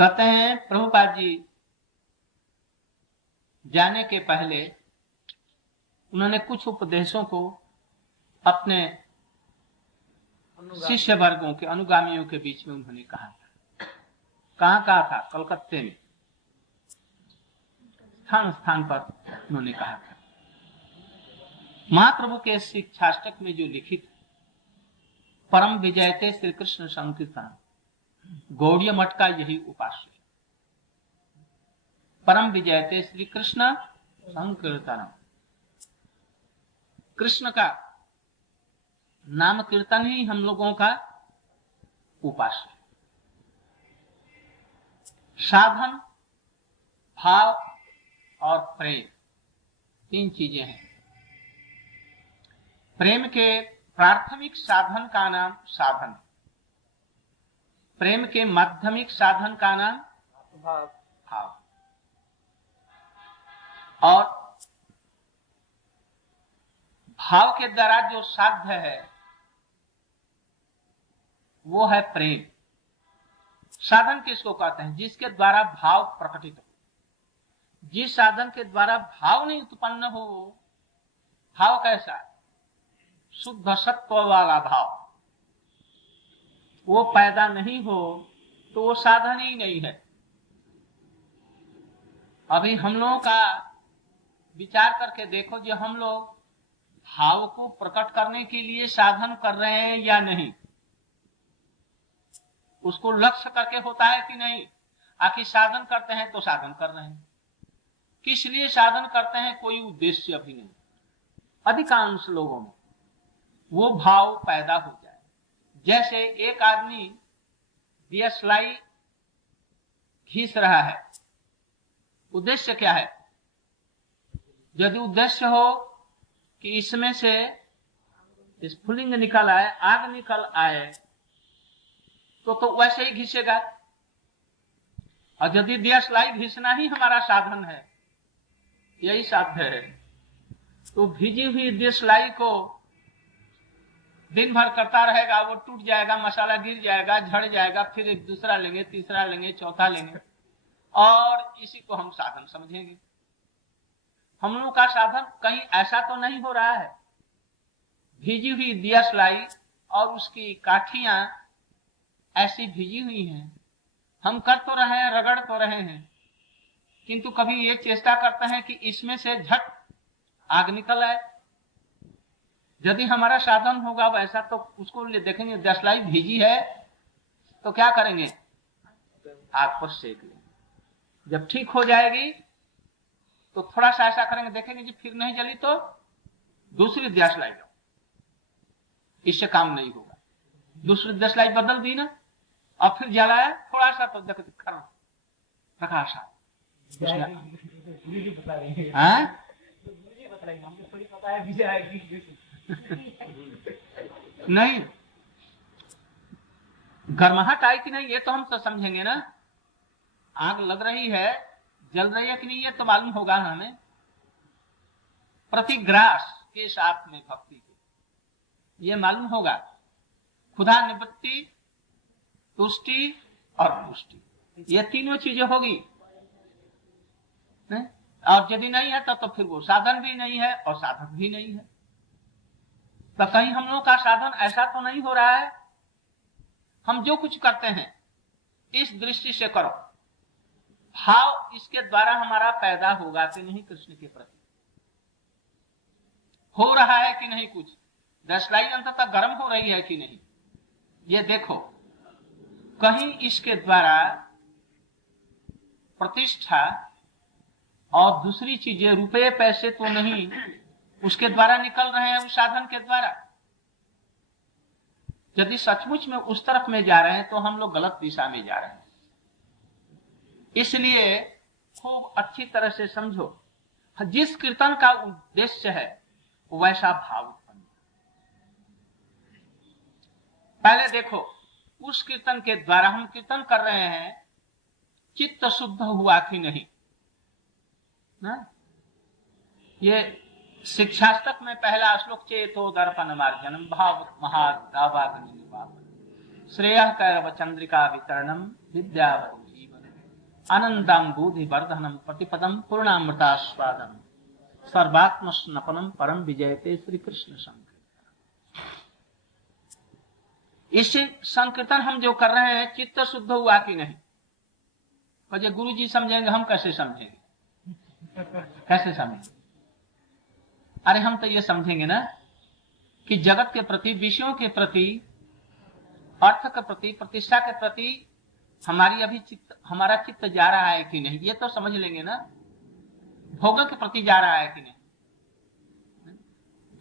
कहते हैं प्रभुपाद जी जाने के पहले उन्होंने कुछ उपदेशों को अपने शिष्य वर्गों के अनुगामियों के बीच में उन्होंने कहा था। कहाँ कहा था? कलकत्ते में स्थान स्थान पर उन्होंने कहा था। महाप्रभु के शिक्षाष्टक में जो लिखित परम विजयते श्री कृष्ण संकीर्तन, गौड़ीय मठ का यही उपास्य। परम विजयते श्री कृष्ण संकीर्तन, कृष्ण का नाम कीर्तन ही हम लोगों का उपास्य। साधन, भाव और प्रेम, तीन चीजें हैं। प्रेम के प्राथमिक साधन का नाम साधन, प्रेम के माध्यमिक साधन का नाम भाव, और भाव के द्वारा जो साध्य है वो है प्रेम। साधन किसको कहते हैं? जिसके द्वारा भाव प्रकटित हो। जिस साधन के द्वारा भाव नहीं उत्पन्न हो, भाव कैसा? शुद्ध सत्व वाला भाव, वो पैदा नहीं हो तो वो साधन ही नहीं है। अभी हम लोगों का विचार करके देखो, जो हम लोग भाव को प्रकट करने के लिए साधन कर रहे हैं या नहीं, उसको लक्ष्य करके होता है कि नहीं? आखिर साधन करते हैं तो साधन कर रहे हैं, किस लिए साधन करते हैं? कोई उद्देश्य भी नहीं। अधिकांश लोगों में वो भाव पैदा हो जाए। जैसे एक आदमी दियसलाई घिस रहा है, उद्देश्य क्या है? यदि उद्देश्य हो कि इसमें से स्फुलिंग निकल आए, आग निकल आए, तो वैसे ही घिसेगा। और यदि दियसलाई घिसना ही हमारा साधन है, यही साध्य है, तो भिजी हुई दियसलाई को दिन भर करता रहेगा, वो टूट जाएगा, मसाला गिर जाएगा, झड़ जाएगा, फिर एक दूसरा लेंगे, तीसरा लेंगे, चौथा लेंगे, और इसी को हम साधन समझेंगे। हम लोग का साधन कहीं ऐसा तो नहीं हो रहा है। भिजी हुई दियसलाई और उसकी काठियां ऐसी भिजी हुई हैं, हम कर तो रहे हैं, रगड़ तो रहे हैं, किंतु कभी ये चेष्टा करते हैं कि इसमें से झट आग निकल आए। यदि हमारा साधन होगा वैसा, तो उसको देखेंगे दियसलाई भिजी है तो क्या करेंगे? आग पर सेक लेंगे। जब ठीक हो जाएगी तो थोड़ा सा ऐसा करेंगे, देखेंगे जी फिर नहीं जली तो दूसरी दियसलाई लो, इससे काम नहीं होगा। दूसरी दियसलाई बदल दी ना, और फिर जलाया थोड़ा सा, तो देखो प्रकाश आ। नहीं, गर्माहट आई कि नहीं ये तो हम तो समझेंगे ना। आग लग रही है, जल रही है कि नहीं ये तो मालूम होगा हमें। प्रतिग्रास के साथ में भक्ति के ये मालूम होगा। खुदा निवृत्ति, तुष्टि और पुष्टि, ये तीनों चीजें होगी। और यदि नहीं है तो फिर वो साधन भी नहीं है और साधक भी नहीं है। तो कहीं हम लोग का साधन ऐसा तो नहीं हो रहा है? हम जो कुछ करते हैं इस दृष्टि से करो, भाव इसके द्वारा हमारा पैदा होगा कि नहीं? कृष्ण के प्रति हो रहा है कि नहीं? कुछ दियसलाई अंततः गर्म हो रही है कि नहीं, ये देखो। कहीं इसके द्वारा प्रतिष्ठा और दूसरी चीजें, रुपए पैसे तो नहीं उसके द्वारा निकल रहे हैं, उस साधन के द्वारा। यदि सचमुच में उस तरफ में जा रहे हैं तो हम लोग गलत दिशा में जा रहे हैं। इसलिए खूब अच्छी तरह से समझो, जिस कीर्तन का उद्देश्य है वैसा भाव उत्पन्न। पहले देखो, उस कीर्तन के द्वारा हम कीर्तन कर रहे हैं, चित्त शुद्ध हुआ कि नहीं ना? ये शिक्षाष्टक में पहला श्लोक, चेतो दर्पण मार्जनम भाव महादावाग्नि निवापनम श्रेयः कैरव चंद्रिका वितरणम विद्यावती जीवन आनंदाम्बूधि वर्धनम प्रतिपदम पूर्णामृतास्वादनम सर्वात्म स्नपनम परम विजयते श्री कृष्ण संकीर्तन। इससे संकीर्तन हम जो कर रहे हैं चित्त शुद्ध हुआ कि नहीं? और गुरु जी समझेंगे, हम कैसे समझेंगे? कैसे समझेंगे? अरे हम तो ये समझेंगे ना कि जगत के प्रति, विषयों के प्रति, अर्थ के प्रति, प्रतिष्ठा के प्रति हमारा चित्त जा रहा है कि नहीं, ये तो समझ लेंगे ना। भोगों के प्रति जा रहा है कि नहीं,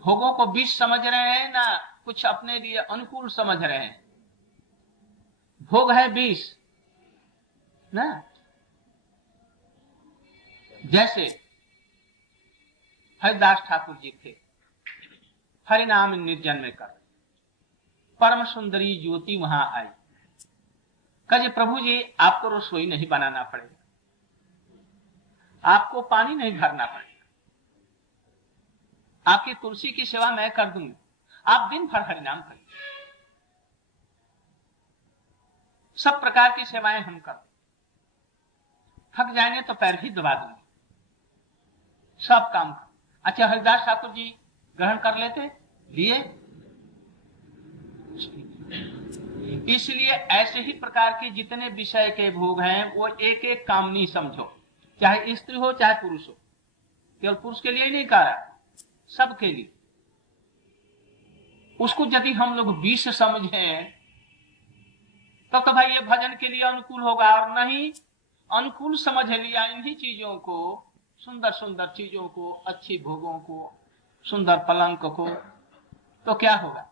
भोगों को विष समझ रहे हैं ना कुछ अपने लिए अनुकूल समझ रहे हैं। भोग है विष ना। जैसे हरिदास ठाकुर जी थे, हरिनाम निर्जन में कर परम सुंदरी ज्योति वहां आई। कहे प्रभु जी आपको रसोई नहीं बनाना पड़ेगा, आपको पानी नहीं भरना पड़ेगा, आपकी तुलसी की सेवा मैं कर दूंगी, आप दिन भर हरिनाम करें, सब प्रकार की सेवाएं हम कर, थक जाएंगे तो पैर भी दबा दूंगे, सब काम कर। अच्छा हरिदास ठाकुर जी ग्रहण कर लेते, लिए। इसलिए ऐसे ही प्रकार के जितने विषय के भोग हैं वो एक एक काम नहीं समझो, चाहे स्त्री हो चाहे पुरुष हो। केवल पुरुष के लिए ही नहीं कह रहा, सबके लिए। उसको यदि हम लोग विष समझें तब तो भाई ये भजन के लिए अनुकूल होगा, और नहीं अनुकूल समझ लिया इन्हीं चीजों को, सुंदर सुंदर चीजों को, अच्छी भोगों को, सुंदर पलंग को, तो क्या होगा?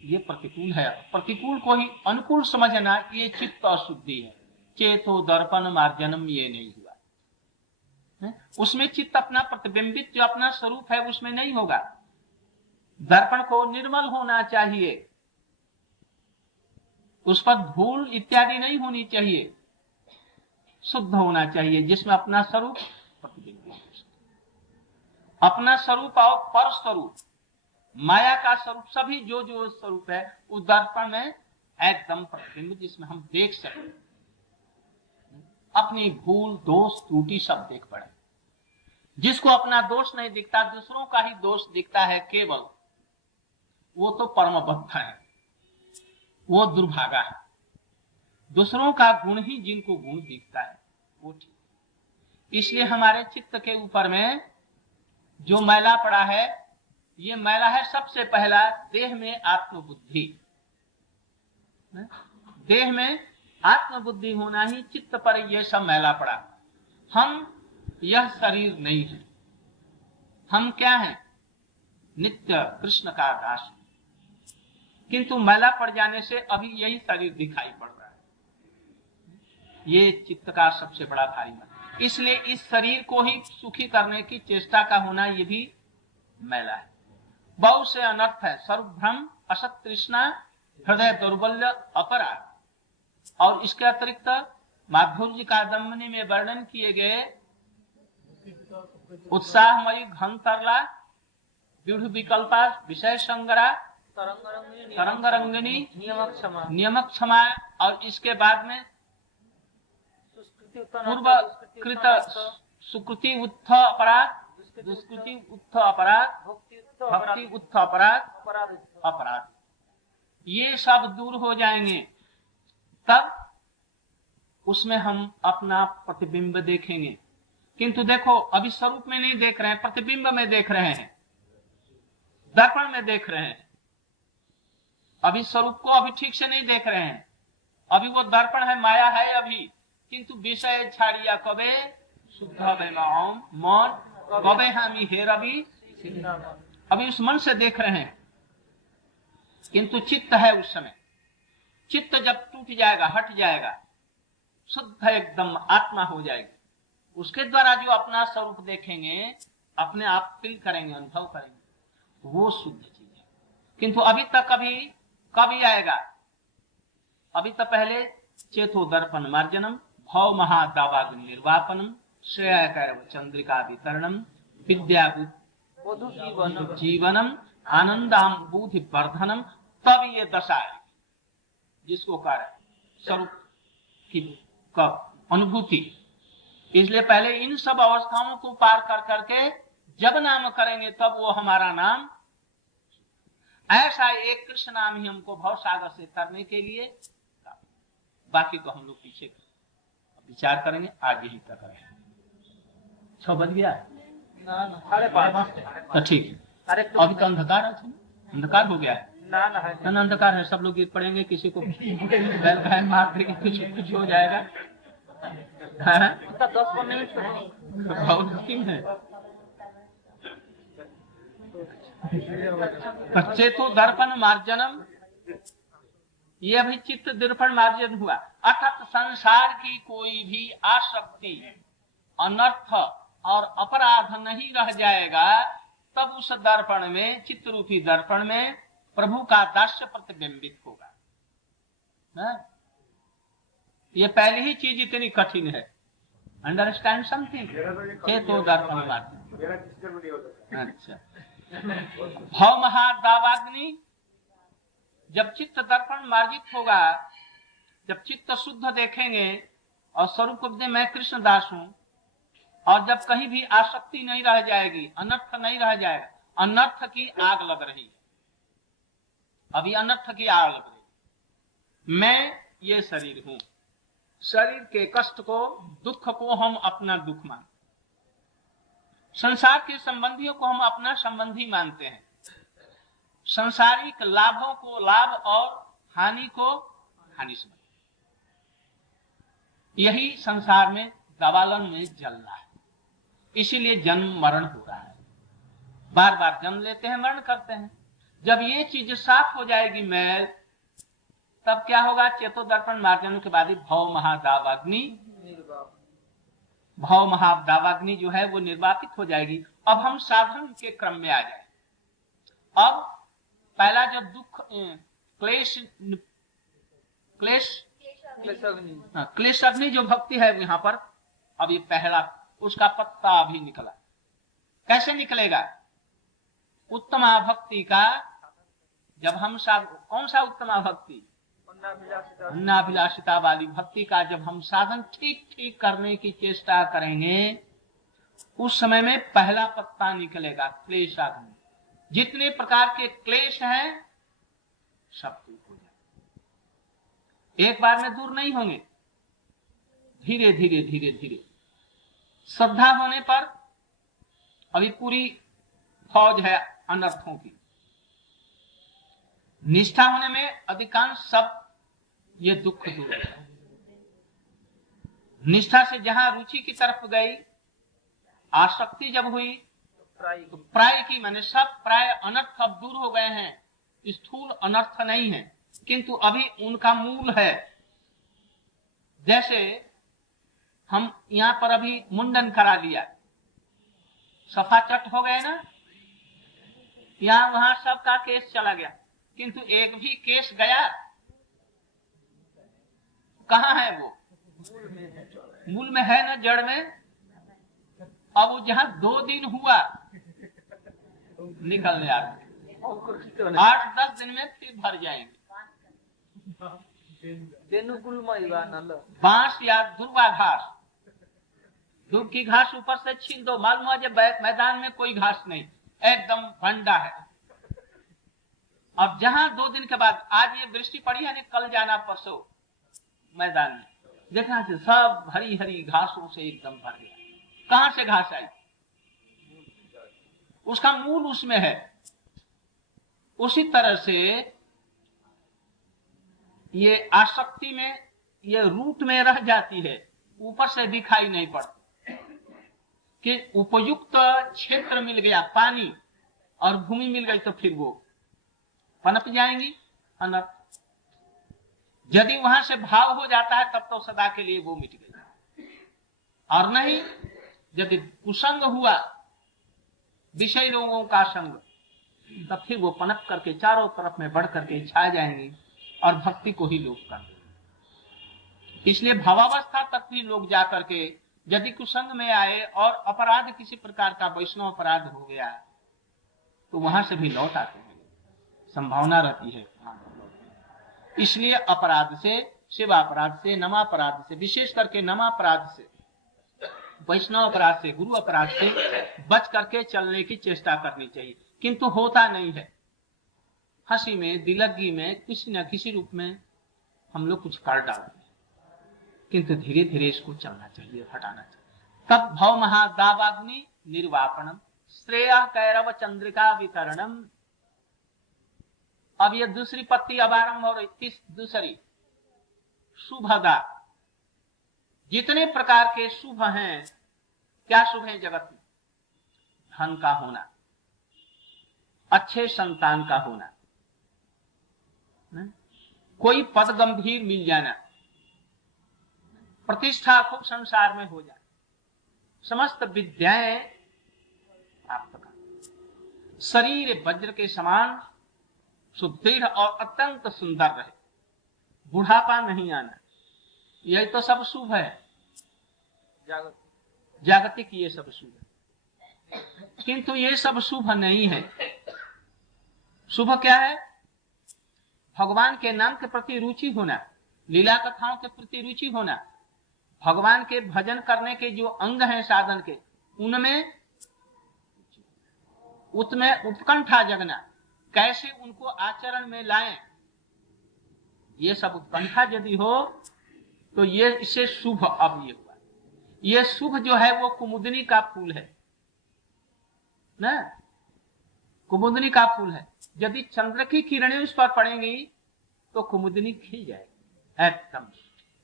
ये प्रतिकूल है। प्रतिकूल को ही अनुकूल समझना ये चित्त अशुद्धि है। चेतो दर्पण मार्जनम ये नहीं हुआ है? उसमें चित्त अपना प्रतिबिंबित जो अपना स्वरूप है उसमें नहीं होगा। दर्पण को निर्मल होना चाहिए, उस पर धूल इत्यादि नहीं होनी चाहिए, शुद्ध होना चाहिए, जिसमें अपना स्वरूप प्रतिबिंबित, अपना स्वरूप और पर स्वरूप, माया का स्वरूप, सभी जो जो स्वरूप है उस दर्पण में एकदम प्रतिबिंबित, जिसमें हम देख सकें, अपनी भूल दोष त्रुटि सब देख पड़े। जिसको अपना दोष नहीं दिखता, दूसरों का ही दोष दिखता है केवल, वो तो परमबद्ध है, वो दुर्भागा है। दूसरों का गुण ही जिनको गुण दिखता है वो ठीक। इसलिए हमारे चित्त के ऊपर में जो मैला पड़ा है, ये मैला है सबसे पहला देह में आत्मबुद्धि। देह में आत्मबुद्धि होना ही चित्त पर ये सब मैला पड़ा। हम यह शरीर नहीं है, हम क्या हैं? नित्य कृष्ण का दास। किंतु मैला पड़ जाने से अभी यही शरीर दिखाई पड़ रहा है। ये चित्त का सबसे बड़ा भारी मत। इसलिए इस शरीर को ही सुखी करने की चेष्टा का होना ये भी मैला है। बहुत से अनर्थ है, सर्वभ्रम, असत तृष्णा, हृदय दौर्बल्य, अपराध। और इसके अतिरिक्त माधुर्य का दमनी में वर्णन किए गए उत्साहमयी घन तरला, दृढ़ विकल्पा, विषय संग्रह, तरंग रंगिनी, नियमक क्षमा, और इसके बाद में पूर्व कृत सुकृति उत्थ अपराध, दुष्कृति उत्थ अपराध, भक्ति उत्थ अपराध, अपराध, ये सब दूर हो जाएंगे, तब उसमें हम अपना प्रतिबिंब देखेंगे। किंतु देखो अभी स्वरूप में नहीं देख रहे हैं, प्रतिबिंब में देख रहे हैं, दर्पण में देख रहे हैं। अभी स्वरूप को अभी ठीक से नहीं देख रहे हैं, अभी वो दर्पण है, माया है अभी। किंतु विषय छाड़िया कबे शुद्ध मन कबे हामी हेर, अभी उस मन से देख रहे हैं। किंतु चित्त है उस समय, चित्त जब टूट जाएगा, हट जाएगा, शुद्ध एकदम आत्मा हो जाएगी, उसके द्वारा जो अपना स्वरूप देखेंगे, अपने आप फील करेंगे, अनुभव करेंगे, वो शुद्ध चीज है। किंतु अभी तक कभी आएगा? अभी तो पहले चेतो दर्पण मार्जनम, भव महादावाग निर्वापनम, श्रेय कैरव चंद्रिका वितरणम, विद्या जीवनम, आनंदाम्बूधि वर्धनम, तब ये दशा है जिसको कारण स्वरूप की अनुभूति। इसलिए पहले इन सब अवस्थाओं को पार कर करके जब नाम करेंगे तब वो हमारा नाम, ऐसा एक कृष्ण नाम ही हमको भव सागर से तरने के लिए, बाकी को हम लोग पीछे विचार करेंगे। आज यही तक है। 6 बज गया तो ठीक है। अभी तो अंधकार है, अंधकार हो गया है ना, अंधकार है, सब लोग गिर पड़ेंगे, किसी को बैल मार देंगे, कुछ हो जाएगा। 10 मिनट बहुत है। बच्चे तो दर्पण मार्जनम, ये अभी चित्त दर्पण मार्जन हुआ। अर्थात संसार की कोई भी आसक्ति, अनर्थ और अपराध नहीं रह जाएगा, तब उस दर्पण में, चित्त रूपी दर्पण में प्रभु का दास्य प्रतिबिंबित होगा। ये पहली ही चीज इतनी कठिन है। Understand something? तो दर्पण मार्जन। अच्छा, भव महादावाग्नि, जब चित्त दर्पण मार्जित होगा, जब चित्त शुद्ध देखेंगे और स्वरूप उपदेश मैं कृष्ण दास हूं, और जब कहीं भी आसक्ति नहीं रह जाएगी, अनर्थ नहीं रह जाएगा। अनर्थ की आग लग रही, अभी अनर्थ की आग लग रही। मैं ये शरीर हूं, शरीर के कष्ट को, दुख को हम अपना दुख मानते, संसार के संबंधियों को हम अपना संबंधी मानते हैं, संसारिक लाभों को लाभ और हानि को हानि समझते। यही संसार में दवालन में जल रहा है, इसीलिए जन्म मरण हो रहा है। बार बार जन्म लेते हैं, मरण करते हैं। जब ये चीज साफ हो जाएगी मैल, तब क्या होगा? चेतो दर्पण मार्जन के बाद भव महादावाग्नि, भव महादावाग्नि जो है वो निर्वापित हो जाएगी। अब हम साधन के क्रम में आ जाए। अब पहला जो दुख, क्लेश अग्नि जो भक्ति है यहाँ पर, अब ये पहला उसका पत्ता अभी निकला। कैसे निकलेगा? उत्तमा भक्ति का, जब हम कौन सा उत्तमा भक्ति? अन्नाभिलाषिता वाली भक्ति का जब हम साधन ठीक ठीक करने की चेष्टा करेंगे, उस समय में पहला पत्ता निकलेगा, क्लेश अग्नि। जितने प्रकार के क्लेश हैं सब दूर हो जाए, एक बार में दूर नहीं होंगे, धीरे धीरे धीरे धीरे। श्रद्धा होने पर अभी पूरी फौज है अनर्थों की, निष्ठा होने में अधिकांश सब ये दुख दूर हो जाए। निष्ठा से जहां रुचि की तरफ गई, आसक्ति जब हुई, तो प्राय की माने सब प्राय अनर्थ अब दूर हो गए हैं। स्थूल अनर्थ नहीं है, किंतु अभी उनका मूल है। जैसे हम यहाँ पर अभी मुंडन करा लिया, सफा चट हो गए ना, यहाँ वहां सबका केस चला गया, किंतु एक भी केस गया कहाँ है? वो मूल में है ना, जड़ में। अब वो जहां 2 दिन हुआ निकलने आ रहे, 8-10 दिन में फिर भर जाएंगे। बांस या दुर्वा घास, दूब की घास ऊपर से छीन दो, मालूम है जब मैदान में कोई घास नहीं, एकदम भंडा है। अब जहां 2 दिन के बाद, आज ये वृष्टि पड़ी है, कल जाना परसों मैदान में, देखना से सब हरी हरी घासों से एकदम भर गया। कहां से घास आई? उसका मूल उसमें है। उसी तरह से ये आसक्ति में, ये रूट में रह जाती है, ऊपर से दिखाई नहीं पड़ती कि उपयुक्त क्षेत्र मिल गया, पानी और भूमि मिल गई, तो फिर वो पनप जाएंगी अनर्थ। यदि वहां से भाव हो जाता है तब तो सदा के लिए वो मिट गई, और नहीं यदि कुसंग हुआ, विषय लोगों का संग, तब फिर वो पनप करके चारों तरफ में बढ़ करके छा जाएंगी और भक्ति को ही लोप कर देंगे। इसलिए भावावस्था तक भी लोग जाकर के यदि कुसंग में आए और अपराध किसी प्रकार का वैष्णव अपराध हो गया, तो वहां से भी लौट आते हैं, संभावना रहती है। इसलिए अपराध से शिवापराध से, नमापराध से, विशेष करके नमापराध से, वैष्णव अपराध से, गुरु अपराध से बच करके चलने की चेष्टा करनी चाहिए, किंतु होता नहीं है। हंसी में, दिलगी में, किसी न किसी रूप में हम लोग कुछ कर डालते हैं, किंतु धीरे धीरे इसको चलना चाहिए, हटाना चाहिए। तब भव महादावाग्नि निर्वापणम श्रेय कैरव चंद्रिका वितरणम। अब ये दूसरी पत्ती अब आरंभ हो रही, दूसरी शुभदा। जितने प्रकार के शुभ हैं, क्या शुभ है जगत में? धन का होना, अच्छे संतान का होना, कोई पद गंभीर मिल जाना, प्रतिष्ठा खूब संसार में हो जाए, समस्त विद्याएं प्राप्त कर, शरीर वज्र के समान सुदृढ़ और अत्यंत सुंदर रहे, बुढ़ापा नहीं आना, यही तो सब शुभ है। जागतिक ये सब शुभ है, किंतु ये सब शुभ नहीं है। शुभ क्या है? भगवान के नाम के प्रति रुचि होना, लीला कथाओं के प्रति रुचि होना, भगवान के भजन करने के जो अंग हैं साधन के, उनमें उत्कंठा जगना, कैसे उनको आचरण में लाएं, ये सब उत्कंठा यदि हो तो ये इससे शुभ। अब ये हुआ, ये शुभ जो है वो कुमुदनी का फूल है ना, कुमुदनी का फूल है। यदि चंद्र की किरणें उस पर पड़ेंगी तो कुमुदनी खिल जाएगी एकदम।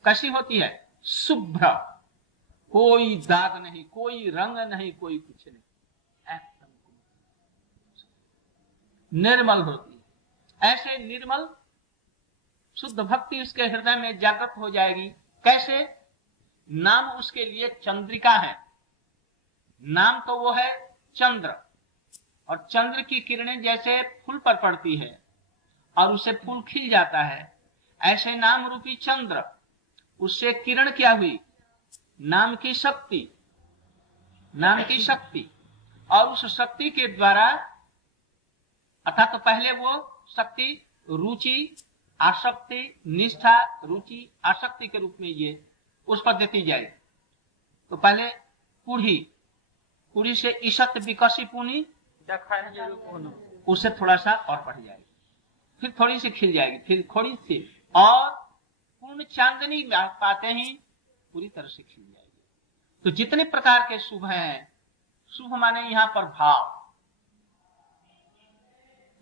कैसी होती है? शुभ्र, कोई दाग नहीं, कोई रंग नहीं, कोई कुछ नहीं, एकदम निर्मल होती है। ऐसे निर्मल शुद्ध भक्ति उसके हृदय में जागृत हो जाएगी। कैसे? नाम उसके लिए चंद्रिका है। नाम तो वो है चंद्र, और चंद्र की किरणें जैसे फूल पर पड़ती है और उसे फूल खिल जाता है, ऐसे नाम रूपी चंद्र, उससे किरण क्या हुई? नाम की शक्ति, नाम की शक्ति। और उस शक्ति के द्वारा, अर्थात तो पहले वो शक्ति रुचि, आसक्ति, निष्ठा, रुचि, आसक्ति के रूप में ये उस पर देती जाएगी। तो पहले कुढ़ी, कुढ़ी से ईशत विकसी पुनी, उससे थोड़ा सा और बढ़ जाएगी, फिर थोड़ी सी खिल जाएगी, फिर थोड़ी सी, और पूर्ण चांदनी पाते ही पूरी तरह से खिल जाएगी। तो जितने प्रकार के शुभ हैं, शुभ माने यहाँ पर भाव,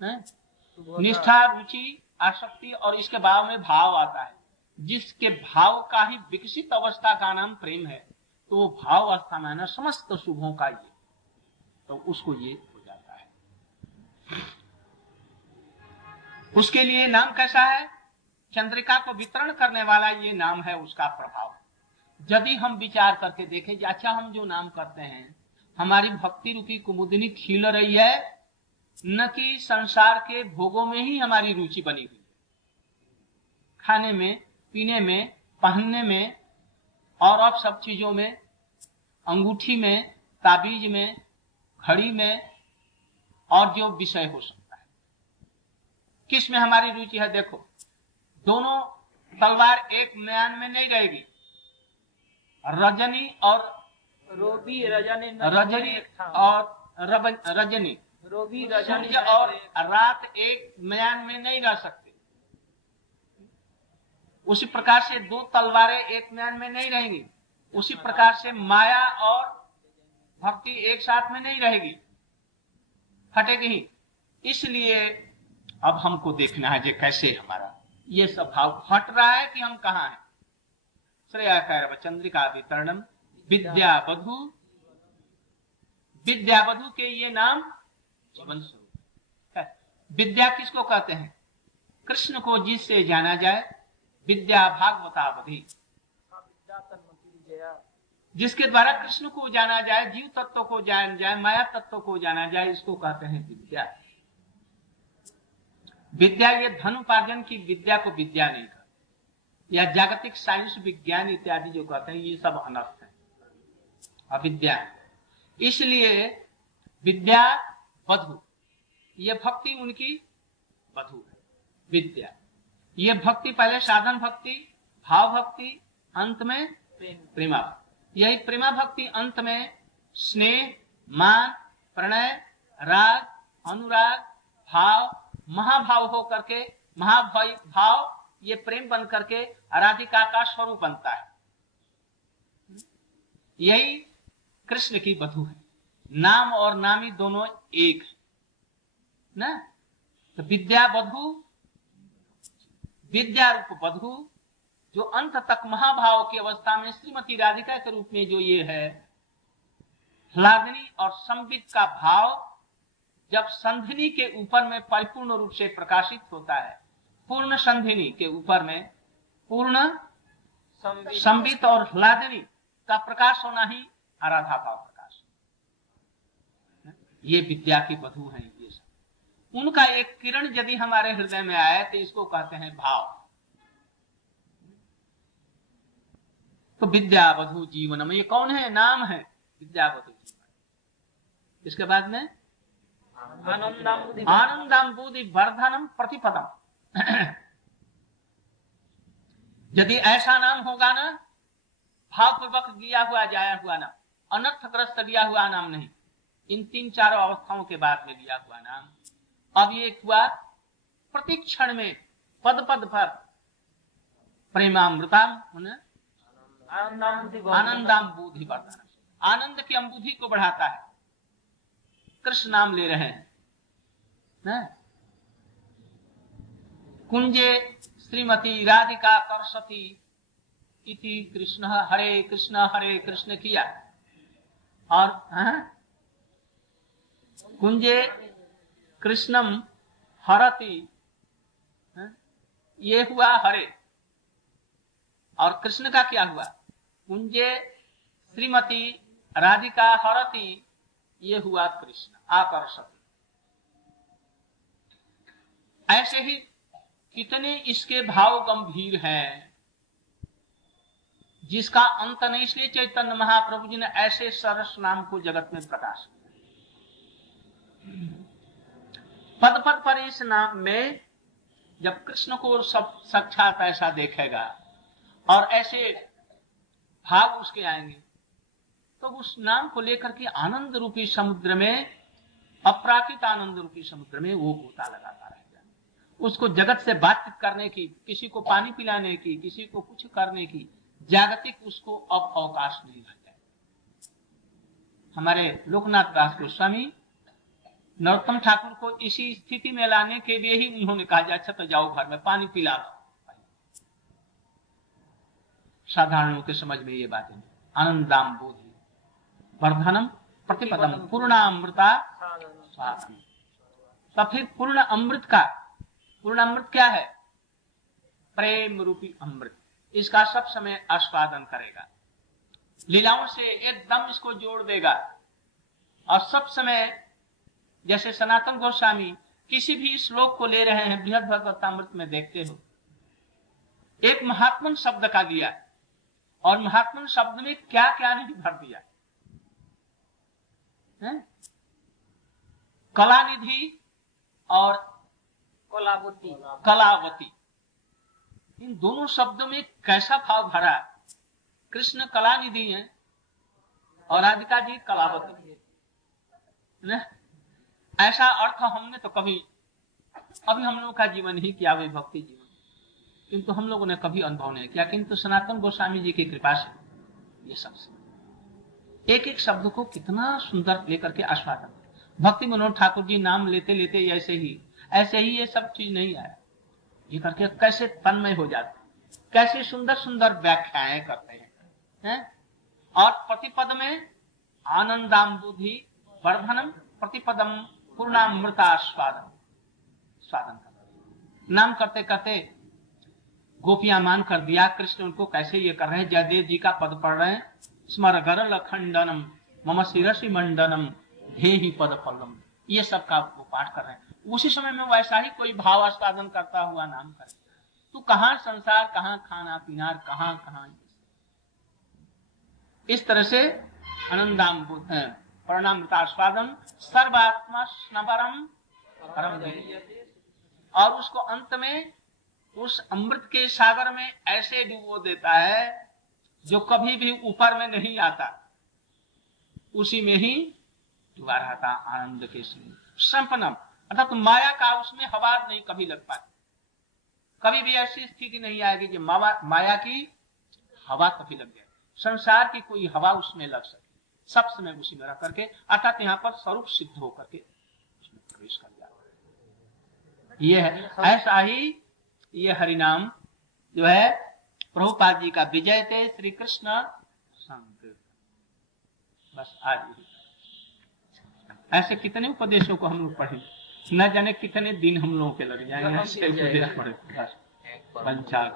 निष्ठा, रुचि, आसक्ति, और इसके भाव में भाव आता है। जिसके भाव का ही विकसित अवस्था का नाम प्रेम है, तो वो भाव अवस्था में ना समस्त शुभों का ये, तो उसको ये हो जाता है। उसके लिए नाम कैसा है? चंद्रिका को वितरण करने वाला ये नाम है, उसका प्रभाव। यदि हम विचार करके देखें कि अच्छा, हम जो नाम करते हैं, हमारी भक्ति रूपी कुमुदनी खिल रही है, न कि संसार के भोगों में ही हमारी रुचि बनी हुई है, खाने में, पीने में, पहनने में, और अब सब चीजों में, अंगूठी में, ताबीज में, घड़ी में, और जो विषय हो सकता है, किस में हमारी रुचि है? देखो, दोनों तलवार एक म्यान में नहीं रहेगी। रजनी और रोबी, रजनी और रजनी, रोबी, सूर्य और रात एक म्यान में नहीं रह सकते। उसी प्रकार से दो तलवारें एक म्यान में नहीं रहेंगी। उसी प्रकार से माया और भक्ति एक साथ में नहीं रहेगी, हटेगी ही। इसलिए अब हमको देखना है कि कैसे हमारा ये सब भाव हट रहा है कि हम कहाँ हैं। श्रेया कैरव चंद्रिका वितरणम विद्या बधु, विद्या बधु के ये नाम जीवन स्वरूप है। विद्या किसको कहते हैं? कृष्ण को जिससे जाना जाए, विद्या भागवतावधि, जिसके द्वारा कृष्ण को जाना जाए, जीव तत्व को जाना जाए, माया तत्व को जाना जाए, इसको कहते हैं विद्या। विद्या ये धन उपार्जन की विद्या को विद्या नहीं कहते, या जागतिक साइंस, विज्ञान इत्यादि जो कहते हैं, ये सब अनर्थ है, अविद्या। इसलिए विद्या बधु, ये भक्ति उनकी बधु है। विद्या ये भक्ति, पहले साधन भक्ति, भाव भक्ति, अंत में प्रेम। प्रेमा भक्ति। यही प्रेमा भक्ति अंत में स्नेह, मान, प्रणय, राग, अनुराग, भाव, महाभाव हो करके, महाभाव ये प्रेम बन करके राधिका का स्वरूप बनता है। यही कृष्ण की वधू है। नाम और नामी दोनों एक है ना। तो विद्या वधू, विद्या रूप वधू, जो अंत तक महाभाव की अवस्था में श्रीमती राधिका के रूप में जो ये है, ह्लादनी और संबित का भाव जब संधिनी के ऊपर में परिपूर्ण रूप से प्रकाशित होता है, पूर्ण संधिनी के ऊपर में पूर्ण संबित और ह्लादनी का प्रकाश होना ही आराधा भाव प्रकाश। ये विद्या की वधू है। ये सब उनका एक किरण यदि हमारे हृदय में आए तो इसको कहते हैं भाव। तो विद्या वधू जीवनम, ये कौन है? नाम है विद्या वधू जीवन। इसके बाद में आनंदाम्बुधि वर्धनम प्रतिपदम। यदि ऐसा नाम होगा ना, भावपूर्वक दिया हुआ जाया हुआ नाम, अनर्थग्रस्त दिया हुआ नाम नहीं, इन 3-4 अवस्थाओं के बाद में दिया हुआ नाम। अब ये हुआ प्रतिक्षण में पद पद पर प्रेमामृता, आनंदाम्बुधि वर्धनम, आनंद की अम्बुधि को बढ़ाता है। कृष्ण नाम ले रहे हैं ना। कुंजे श्रीमती राधिका करसती इति कृष्ण हरे कृष्ण किया। और कुंजे कृष्णम हरति, ये हुआ हरे। और कृष्ण का क्या हुआ? कुंजे श्रीमती राधिका हरति, ये हुआ कृष्ण आकर्षति। ऐसे ही कितने इसके भाव गंभीर हैं, जिसका अंत नहीं। इसलिए चैतन्य महाप्रभु जी ने ऐसे सरस नाम को जगत में प्रकाश किया। पद पद पर इस नाम में जब कृष्ण को सब साक्षात ऐसा देखेगा और ऐसे भाव उसके आएंगे, तो उस नाम को लेकर के आनंद रूपी समुद्र में, अपराकृत आनंद रूपी समुद्र में वो गोता लगाता रहेगा। उसको जगत से बातचीत करने की, किसी को पानी पिलाने की, किसी को कुछ करने की जागतिक उसको अब अवकाश नहीं रह जाए। हमारे लोकनाथ दास गोस्वामी नरोत्तम ठाकुर को इसी स्थिति में लाने के लिए ही उन्होंने कहा, अच्छा तो जाओ घर में पानी पिला दो। साधारणों के समझ में ये बातें। आनंदाम्बुधि वर्धनम प्रतिपदम पूर्णामृता स्वादम। तो फिर पूर्ण अमृत का, पूर्ण अमृत क्या है? प्रेम रूपी अमृत। इसका सब समय आस्वादन करेगा, लीलाओं से एकदम इसको जोड़ देगा। और सब समय जैसे सनातन गोस्वामी किसी भी श्लोक को ले रहे हैं, बृहद भगवतामृत में देखते हो, एक महात्मन शब्द का लिया और महात्मन शब्द में क्या क्या नहीं भर दिया है? कलानिधि और कलावती, इन दोनों शब्दों में कैसा भाव भरा। कृष्ण कलानिधि है और राधिका जी कलावती है। ऐसा अर्थ हमने तो कभी, अभी हम लोगों का जीवन ही किया, वे भक्ति जीवन, किंतु हम लोगों ने कभी अनुभव नहीं किया। किंतु सनातन गोस्वामी जी की कृपा से ये सब एक एक शब्द को कितना सुंदर लेकर के आस्वादन। भक्ति मनोहर ठाकुर जी नाम लेते लेते ऐसे ही ये सब चीज नहीं आया, ये करके कैसे तन्मय हो जाते, कैसे सुंदर सुंदर व्याख्याएं करते हैं? और प्रतिपद में आनंदाम्बुधि वर्धनम प्रतिपदम पूर्णामृतास्वादन, स्वादन कर नाम करते करते गोपियां मान कर दिया। कृष्ण उनको कैसे ये कर रहे हैं? जयदेव जी का पद पढ़ रहे हैं, स्मर गरल खंडनम मम शिरसि मंडनम धेहि पद फलम, ये सब का वो पाठ कर रहे हैं। उसी समय में वैसा ही कोई भाव आस्वादन करता हुआ नाम करे। तो कहां संसार, कहां खाना पीना, कहां कहां। इस तरह से आनंदाम्बुध परिणामृतास्वादन सर्वात्मा स्नपरम परम। और उसको अंत में उस अमृत के सागर में ऐसे डुबो देता है जो कभी भी ऊपर में नहीं आता, उसी में ही डूबा रहता आनंद के संपन्नम। अर्थात तो माया का उसमें हवा नहीं कभी लग पाती, कभी भी ऐसी स्थिति नहीं आएगी कि माया की हवा कभी लग जाए, संसार की कोई हवा उसमें लग सके, सब समय उसी में रह करके अर्थात यहाँ पर स्वरूप सिद्ध होकर के उसमें प्रवेश कर जाता। ये है, ऐसा ही ये हरिनाम जो है प्रभुपाद जी का विजय थे श्री कृष्ण संकीर्तन। बस आज ही ऐसे कितने उपदेशों को हम लोग पढ़े, न जाने कितने दिन हम लोगों के लग जाएंगे ऐसे उपदेश पढ़े। पंचाल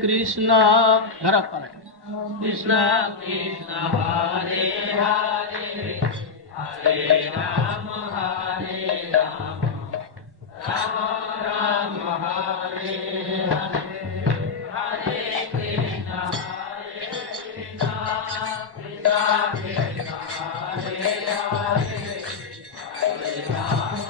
कृष्ण धर पर कृष्ण कृष्ण हरे हरे हरे राम राम राम हरे हरे हरे कृष्ण कृष्ण कृष्ण हरे हरे हरे राम